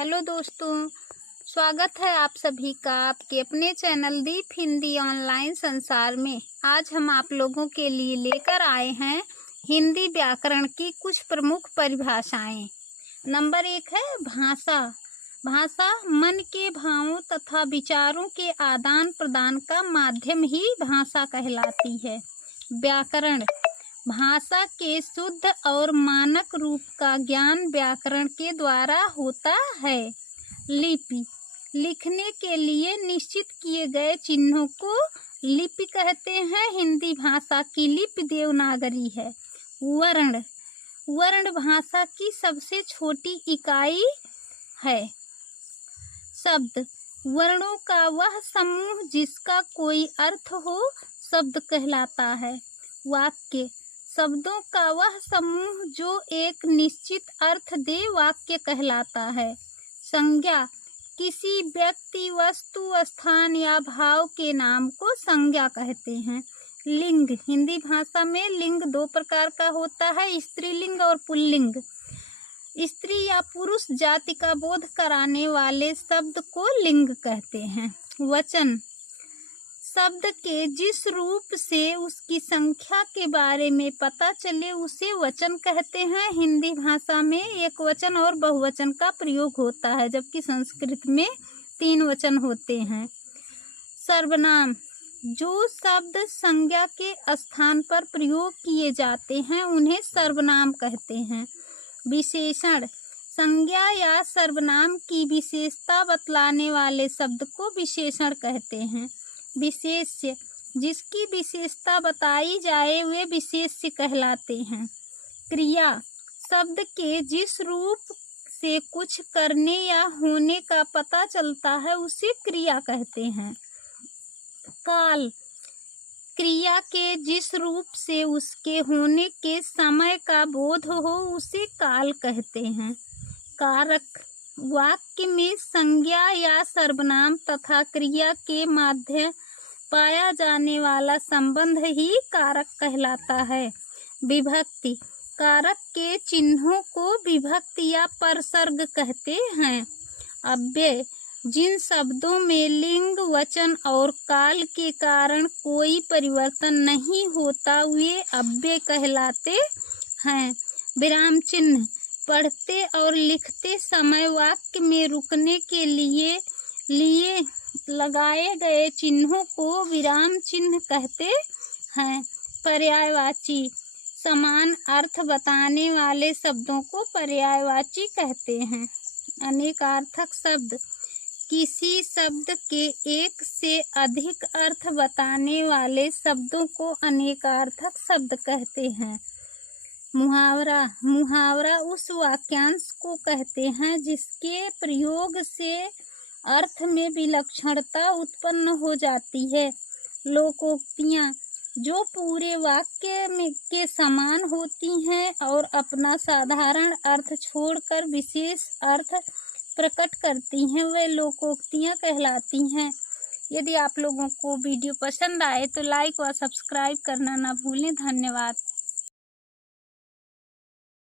Hello दोस्तों, स्वागत है आप सभी का आपके अपने चैनल दीप हिंदी ऑनलाइन संसार में। आज हम आप लोगों के लिए लेकर आए हैं हिंदी व्याकरण की कुछ प्रमुख परिभाषाएं। नंबर 1 है भाषा। भाषा मन के भावों तथा विचारों के आदान प्रदान का माध्यम ही भाषा कहलाती है। व्याकरण भाषा के शुद्ध और मानक रूप का ज्ञान व्याकरण के द्वारा होता है। लिपि लिखने के लिए निश्चित किए गए चिन्हों को लिपि कहते हैं। हिंदी भाषा की लिपि देवनागरी है। वर्ण वर्ण भाषा की सबसे छोटी इकाई है। शब्द वर्णों का वह समूह जिसका कोई अर्थ हो शब्द कहलाता है। वाक्य शब्दों का वह समूह जो एक निश्चित अर्थ दे वाक्य कहलाता है। संज्ञा किसी व्यक्ति वस्तु स्थान या भाव के नाम को संज्ञा कहते हैं। लिंग हिंदी भाषा में लिंग दो प्रकार का होता है, स्त्रीलिंग और पुल्लिंग। स्त्री या पुरुष जाति का बोध कराने वाले शब्द को लिंग कहते हैं। वचन शब्द के जिस रूप से उसकी संख्या के बारे में पता चले उसे वचन कहते हैं। हिंदी भाषा में एक वचन और बहुवचन का प्रयोग होता है, जबकि संस्कृत में 3 वचन होते हैं। सर्वनाम जो शब्द संज्ञा के स्थान पर प्रयोग किए जाते हैं उन्हें सर्वनाम कहते हैं। विशेषण संज्ञा या सर्वनाम की विशेषता बतलाने वाले शब्द को विशेषण कहते हैं। विशेष्य जिसकी विशेषता बताई जाए वे विशेष्य कहलाते हैं। क्रिया शब्द के जिस रूप से कुछ करने या होने का पता चलता है उसे क्रिया कहते हैं। काल क्रिया के जिस रूप से उसके होने के समय का बोध हो उसे काल कहते हैं। कारक वाक्य में संज्ञा या सर्वनाम तथा क्रिया के मध्य पाया जाने वाला संबंध ही कारक कहलाता है। विभक्ति कारक के चिन्हों को विभक्ति या परसर्ग कहते हैं। अव्यय जिन शब्दों में लिंग वचन और काल के कारण कोई परिवर्तन नहीं होता वे अव्यय कहलाते हैं। विराम चिन्ह पढ़ते और लिखते समय वाक्य में रुकने के लिए लगाए गए चिन्हों को विराम चिन्ह कहते हैं। पर्यायवाची समान अर्थ बताने वाले शब्दों को पर्यायवाची कहते हैं। अनेकार्थक शब्द किसी शब्द के एक से अधिक अर्थ बताने वाले शब्दों को अनेकार्थक शब्द कहते हैं। मुहावरा उस वाक्यांश को कहते हैं जिसके प्रयोग से अर्थ में विलक्षणता उत्पन्न हो जाती है। लोकोक्तियाँ जो पूरे वाक्य के समान होती हैं और अपना साधारण अर्थ छोड़कर विशेष अर्थ प्रकट करती हैं वे लोकोक्तियाँ कहलाती हैं। यदि आप लोगों को वीडियो पसंद आए तो लाइक व सब्सक्राइब करना ना भूलें। धन्यवाद।